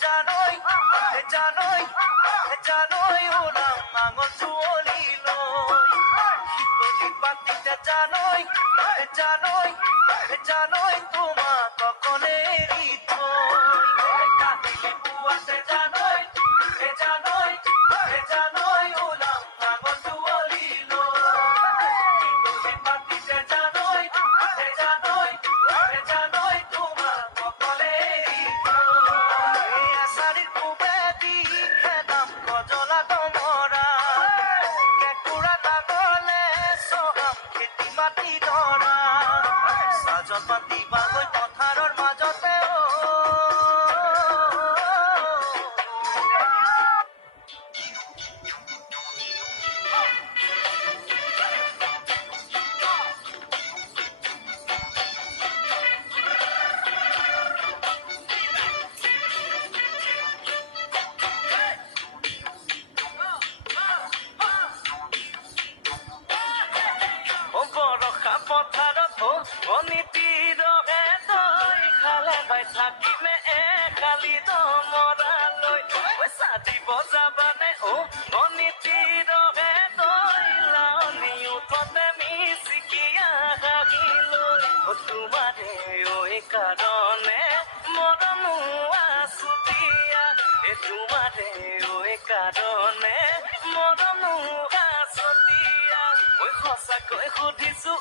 জানই ওলাম নাঙল যুঁৱলি লৈ শীতলি পাতিতে জানই তোমাক অকলে এৰি থৈ কাহিলি পুৱাতে জানই ওলাম নাঙল যুঁৱলি লৈ শীতলি পাতিতে জানই তোমাক অকলে এৰি থৈ আচাৰিৰ কোবেদি খেদাম গজলা ডমৰা কেঁকুৰা নাগলে চহাম খেতি মাটি ধৰা সাজন পাতিবাগৈ পথাৰৰ মাজতে বৰষা পথাৰত অনীতি ৰহে তই খালে ভাই থাকিমে খালি দমৰালৈ পইচা দিব যাবানে অনীতি ৰহে তই লাৱনি উঠতে মিচিকিয়া হাগিলৈ তোমাৰে কাৰণে মৰমো আছো দিয়া তোমাৰে কাৰণে মৰমো আছো দিয়া মই সঁচাকৈ সুধিছো